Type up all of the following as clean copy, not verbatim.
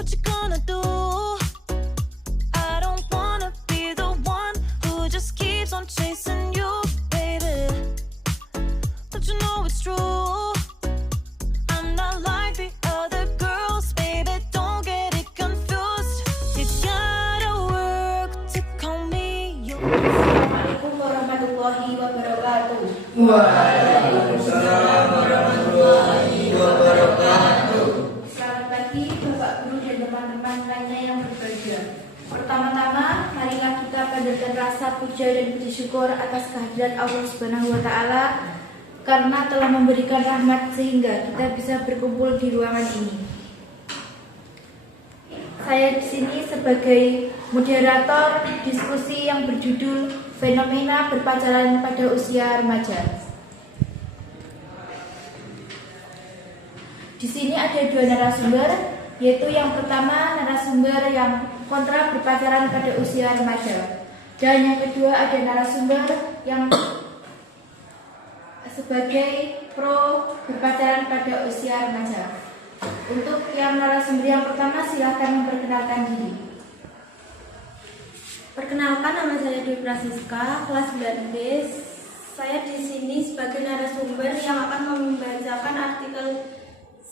what you gonna do? I don't wanna be the one who just keeps on chasing you, baby. Don't you know it's true? I'm not like the other girls, baby. Don't get it confused. You gotta work to call me your. Assalamualaikum warahmatullahi wabarakatuh. Waalaikumsalam warahmatullahi wabarakatuh. Selamat pagi Bapak Guru dan teman-teman lainnya yang berbahagia. Pertama-tama, marilah kita panjatkan rasa puja dan puji syukur atas kehadirat Allah Subhanahu wa taala karena telah memberikan rahmat sehingga kita bisa berkumpul di ruangan ini. Saya di sini sebagai moderator diskusi yang berjudul Fenomena Berpacaran pada Usia Remaja. Di sini ada dua narasumber, yaitu yang pertama narasumber yang kontra berpacaran pada usia remaja, dan yang kedua ada narasumber yang sebagai pro berpacaran pada usia remaja. Untuk yang narasumber yang pertama, silahkan memperkenalkan diri. Perkenalkan, nama saya Dwi Prasiska, kelas 9B. Saya di sini sebagai narasumber yang akan membacakan artikel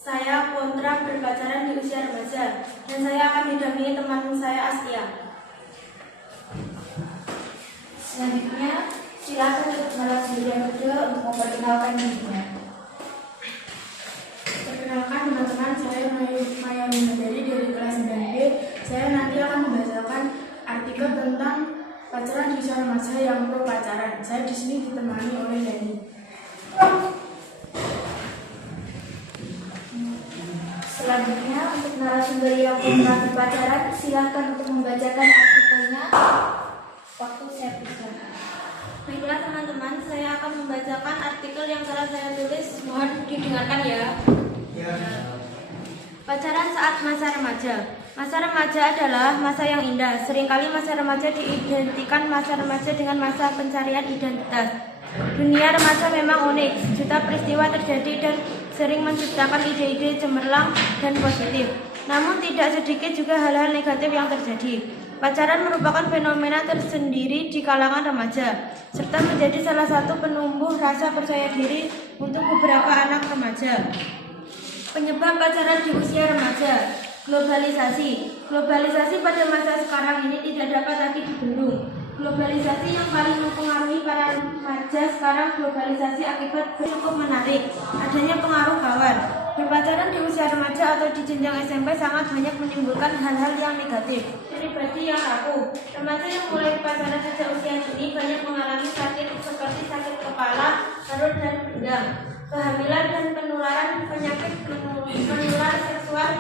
saya kontra berpacaran di usia remaja, dan saya akan didampingi teman saya Astia. Selanjutnya, silakan untuk narasumber yang kedua untuk memperkenalkan dirinya. Perkenalkan teman-teman, saya Maya Winandari dari kelas 9B. Saya nanti akan membacakan artikel tentang pacaran di usia remaja yang pro pacaran. Saya di sini ditemani oleh Yani. Selanjutnya, untuk narasumber yang kontra berpacaran, silahkan untuk membacakan artikelnya. Waktu saya persilakan. Baiklah teman-teman, saya akan membacakan artikel yang telah saya tulis. Mohon didengarkan ya. Pacaran saat masa remaja. Masa remaja adalah masa yang indah. Seringkali masa remaja diidentikan masa remaja dengan masa pencarian identitas. Dunia remaja memang unik. Sejuta peristiwa terjadi dan sering menciptakan ide-ide cemerlang dan positif. Namun tidak sedikit juga hal-hal negatif yang terjadi. Pacaran merupakan fenomena tersendiri di kalangan remaja, serta menjadi salah satu penumbuh rasa percaya diri untuk beberapa anak remaja. Penyebab pacaran di usia remaja. Globalisasi. Globalisasi pada masa sekarang ini tidak dapat lagi dibendung. Globalisasi yang paling mempengaruhi para remaja sekarang, globalisasi akibat cukup menarik. Adanya pengaruh kawan. Berpacaran di usia remaja atau di jenjang SMP sangat banyak menimbulkan hal-hal yang negatif. Pribadi yang rapuh. Remaja yang mulai pacaran sejak usia dini banyak mengalami sakit seperti sakit kepala, perut dan pinggang, kehamilan dan penularan penyakit menular seksual,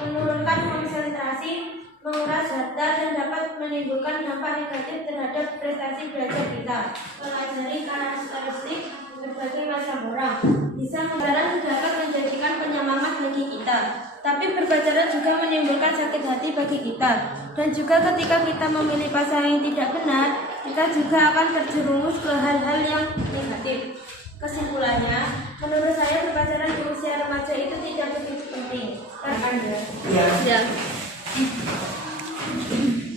menurunkan konsentrasi, menguras data dan dapat menimbulkan dampak negatif terhadap prestasi belajar kita. Pelajari karakteristik berbagai macam orang. Bisa berpacaran dapat menjadikan penyemangat bagi kita, tapi berpacaran juga menimbulkan sakit hati bagi kita. Dan juga ketika kita memilih pasangan yang tidak benar, kita juga akan terjerumus ke hal-hal yang negatif. Kesimpulannya, menurut saya berpacaran di usia remaja itu tidak begitu penting. Ya.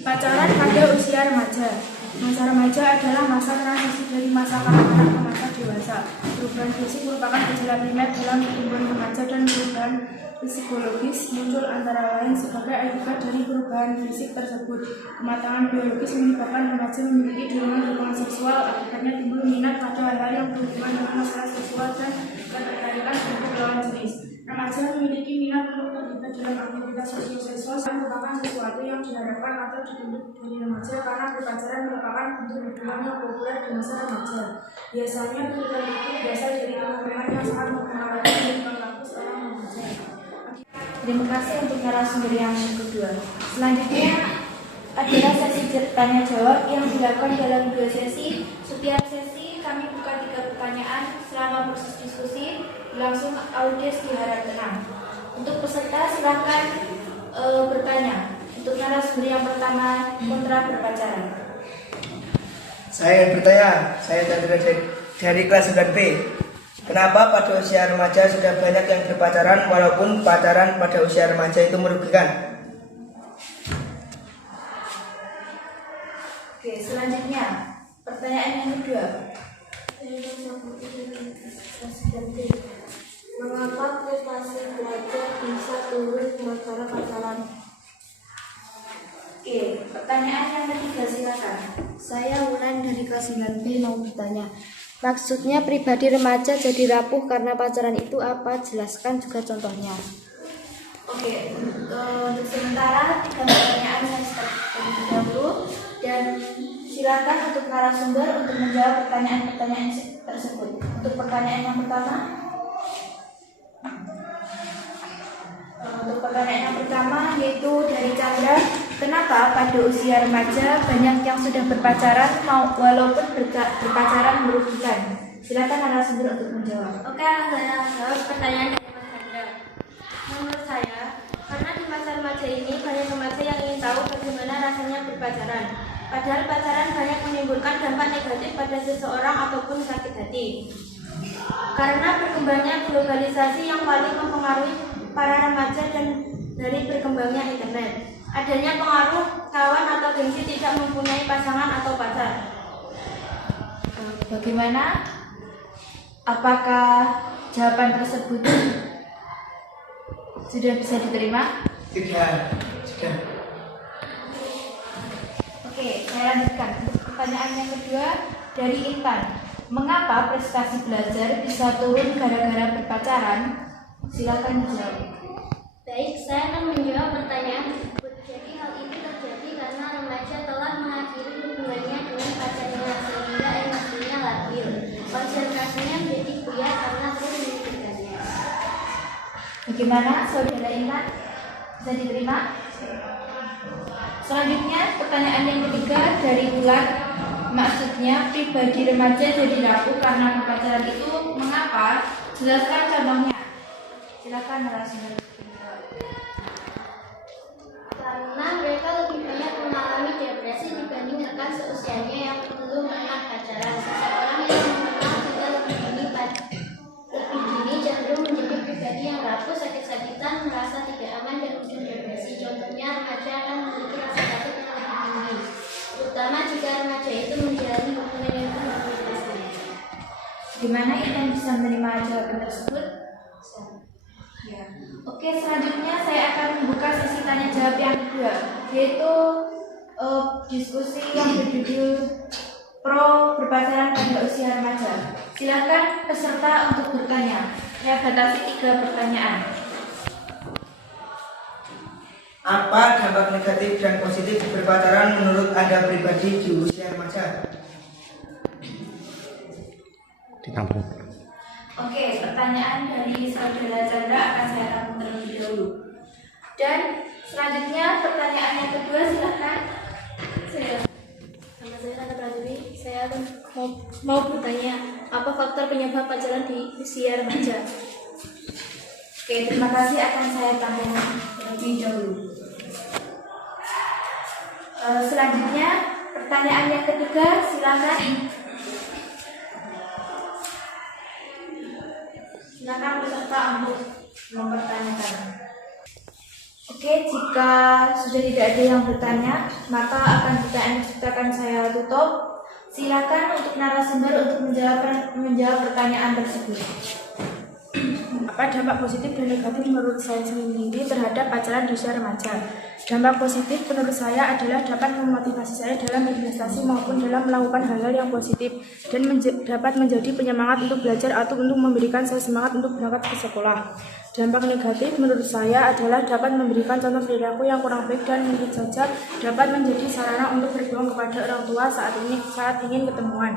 Pacaran pada usia remaja. Masa remaja adalah masa transisi dari masa kanak-kanak ke masa dewasa. Perubahan fisik merupakan gejala primer dalam pertumbuhan remaja, dan perubahan psikologis muncul antara lain sebagai akibat dari perubahan fisik tersebut. Kematangan biologis menyebabkan remaja memiliki dorongan seksual, akibatnya timbul minat pada hal-hal yang berhubungan dengan masalah seksual dan ketertarikan untuk lawan jenis. Remaja memiliki minat untuk terlibat dalam aktivitas sosial-seksual dan merupakan sesuatu yang diharapkan atau dituntut dari remaja karena berpacaran merupakan bentuk hubungan yang populer di masa remaja. Biasanya tuntutan itu berasal dari teman-teman yang sangat mempengaruhi perilaku seorang remaja. Terima kasih untuk narasumber yang kedua. Selanjutnya adalah sesi tanya jawab yang dilakukan dalam 2 sesi. Setiap sesi kami buka 3 pertanyaan. Selama proses diskusi langsung audiens diharap tenang. Untuk peserta silakan bertanya. Untuk narasumber yang pertama, kontra berpacaran. Saya bertanya, saya dari kelas 9B. Kenapa pada usia remaja sudah banyak yang berpacaran walaupun pacaran pada usia remaja itu merugikan? Oke, selanjutnya pertanyaan yang kedua. Mengapa prestasi belajar bisa turun sementara pacaran? Oke, pertanyaan yang ketiga silakan. Saya Wulan dari kelas 9B mau bertanya. Maksudnya pribadi remaja jadi rapuh karena pacaran itu apa? Jelaskan juga contohnya. Oke, untuk sementara 3 pertanyaan saya stop terlebih dahulu dan silakan untuk narasumber untuk menjawab pertanyaan-pertanyaan tersebut. Untuk pertanyaan yang pertama, yaitu dari Chandra, kenapa pada usia remaja banyak yang sudah berpacaran walaupun berpacaran merugikan? Silakan narasumber untuk menjawab. Oke, saya jawab pertanyaan dari Mas Chandra. Menurut saya, karena di masa remaja ini banyak remaja yang ingin tahu bagaimana rasanya berpacaran. Padahal pacaran banyak menimbulkan dampak negatif pada seseorang ataupun sakit hati. Karena berkembangnya globalisasi yang paling mempengaruhi para remaja dan dari berkembangnya internet. Adanya pengaruh kawan atau gengsi tidak mempunyai pasangan atau pacar. Bagaimana? Apakah jawaban tersebut sudah bisa diterima? Tidak. Sudah. Oke, saya lanjutkan. Pertanyaan yang kedua dari Intan. Mengapa prestasi belajar bisa turun gara-gara berpacaran? Silakan dijawab. Baik, saya akan menjawab pertanyaan tersebut. Jadi hal ini terjadi karena remaja telah mengakhiri hubungannya dengan pacarnya sehingga emosinya labil. Konsentrasinya menjadi buyar karena terus memikirkannya. Bagaimana saudara Intan? Bisa diterima? Selanjutnya pertanyaan yang ketiga dari Wulan. Maksudnya pribadi remaja jadi rapuh karena berpacaran itu mengapa? Jelaskan contohnya. Silakan narasumber. Karena mereka lebih banyak mengalami depresi dibanding rekan seusianya yang belum pernah pacaran. Seseorang yang mengenal kita lebih dini cenderung menjadi pribadi yang rapuh, sakit-sakitan, merasa tidak aman dan ujung depresi. Contohnya remaja akan memiliki rasa takut yang lebih tinggi, terutama jika remaja itu menjalani hubungan yang penuh depresi. Gimana Intan bisa menerima jawaban tersebut? Ya. Oke, selanjutnya saya akan membuka sesi tanya jawab yang kedua, yaitu diskusi yang berjudul Pro berpacaran pada usia remaja. Silakan peserta untuk bertanya. Saya batasi 3 pertanyaan. Apa dampak negatif dan positif berpacaran menurut Anda pribadi di usia remaja? Oke, pertanyaan dari saudara Chandra akan saya tampung terlebih dahulu. Dan selanjutnya pertanyaan yang kedua silakan. Nama saya Tata Pradwi. Saya mau bertanya, apa faktor penyebab pacaran di usia remaja? Oke, terima kasih akan saya tampung terlebih dahulu. Selanjutnya pertanyaan yang ketiga silakan. Silakan peserta untuk mempertanyakan. Oke, jika sudah tidak ada yang bertanya, maka akan pertanyaan saya tutup. Silakan untuk narasumber untuk menjawab pertanyaan tersebut. Apa dampak positif dan negatif menurut saya sendiri terhadap pacaran di usia remaja? Dampak positif menurut saya adalah dapat memotivasi saya dalam berinvestasi maupun dalam melakukan hal-hal yang positif dan dapat menjadi penyemangat untuk belajar atau untuk memberikan saya semangat untuk berangkat ke sekolah. Dampak negatif menurut saya adalah dapat memberikan contoh perilaku yang kurang baik dan mungkin saja dapat menjadi sarana untuk berbohong kepada orang tua saat ingin ketemuan.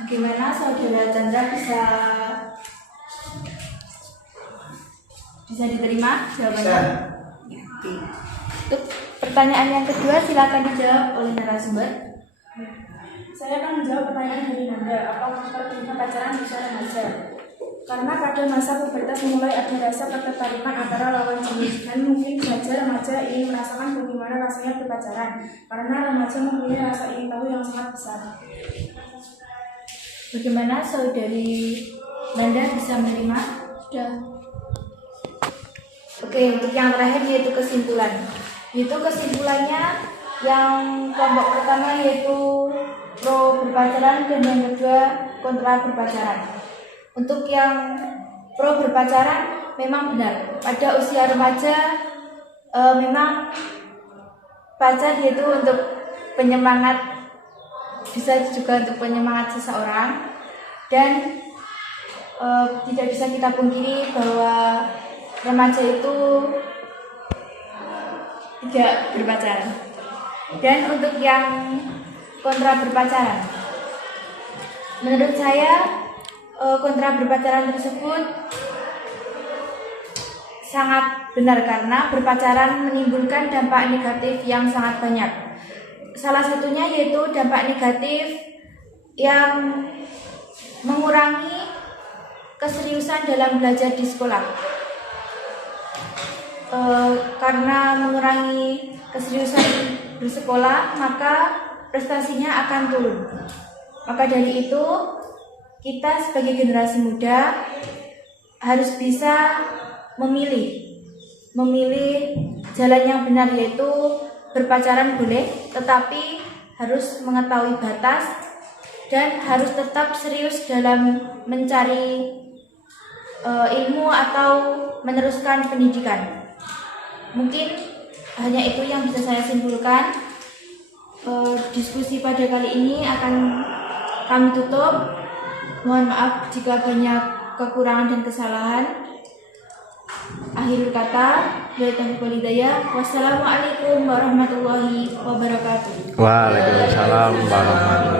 Bagaimana saudara Chandra bisa diterima jawabannya? Ya, oke. Untuk pertanyaan yang kedua silakan dijawab oleh narasumber. Saya akan menjawab pertanyaan dari Nanda, apa faktor penyebab pacaran di usia remaja? Karena pada masa pubertas mulai ada rasa ketertarikan antara lawan jenis dan mungkin saja remaja ingin merasakan bagaimana rasanya berpacaran karena remaja mempunyai rasa ingin tahu yang sangat besar. Bagaimana saudari Nanda bisa menerima? Sudah. Oke, untuk yang terakhir yaitu kesimpulan. Kesimpulannya Yang kelompok pertama yaitu pro berpacaran dan yang kedua kontra berpacaran. Untuk yang pro berpacaran memang benar, pada usia remaja memang pacar yaitu untuk penyemangat, bisa juga untuk penyemangat seseorang, dan tidak bisa kita pungkiri bahwa remaja itu tidak berpacaran. Dan untuk yang kontra berpacaran, menurut saya kontra berpacaran tersebut sangat benar karena berpacaran menimbulkan dampak negatif yang sangat banyak. Salah satunya yaitu dampak negatif yang mengurangi keseriusan dalam belajar di sekolah. Karena mengurangi keseriusan bersekolah, maka prestasinya akan turun. Maka dari itu, kita sebagai generasi muda harus bisa memilih jalan yang benar, yaitu berpacaran boleh, tetapi harus mengetahui batas dan harus tetap serius dalam mencari ilmu atau meneruskan pendidikan. Mungkin hanya itu yang bisa saya simpulkan. Diskusi pada kali ini akan kami tutup. Mohon maaf jika banyak kekurangan dan kesalahan. Akhir kata, wassalamualaikum warahmatullahi wabarakatuh. Waalaikumsalam warahmatullahi